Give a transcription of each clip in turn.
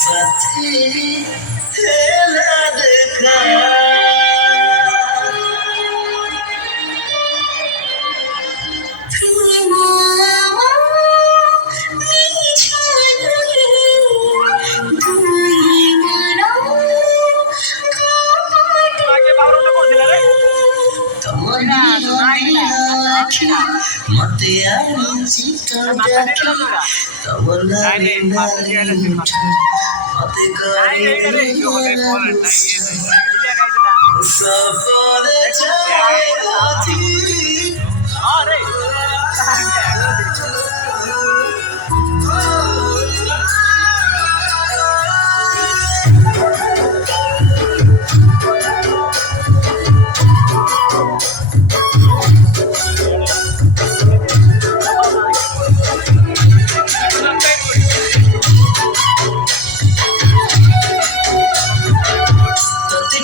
साथी खेला देखा मते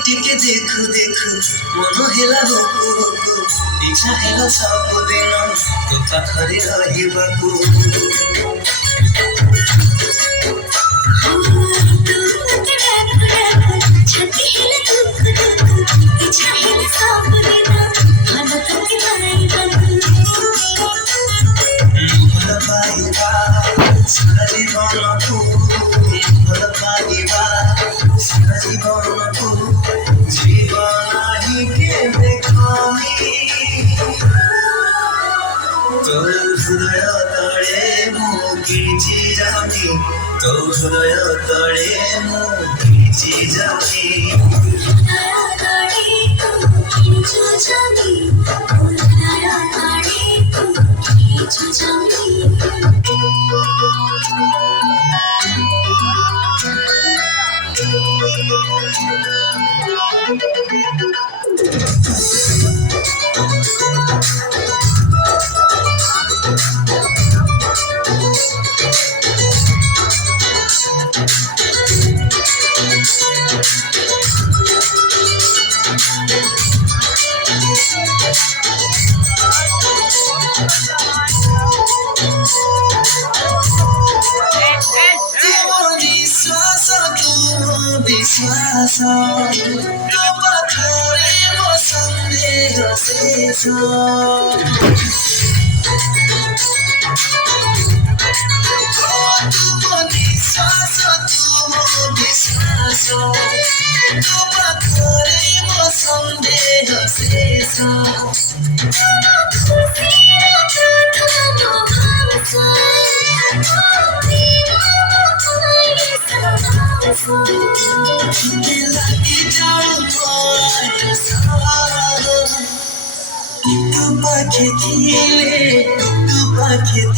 टिके देखु देखु मनो हेला होकु होकु इच्छा हेला सब दिन तो पाखरे रहिबाकु छति हेला दुख दुख इच्छा हेला सब दिन मन तक रहिबाकु भल पाइबा सारा जीवनकु भल पाइबा सारा जीवनकु তোর হৃদয় তଳେ ମୁଁ କିଛି ଜାଣି ତୋ ହୃଦୟ ତଳେ ମୁଁ କିଛି ଜାଣି विश्वास तो पाखरे मो संदेह शेष विश्वास विश्वास तो पाखरे मो संदेह शेष तू पाखे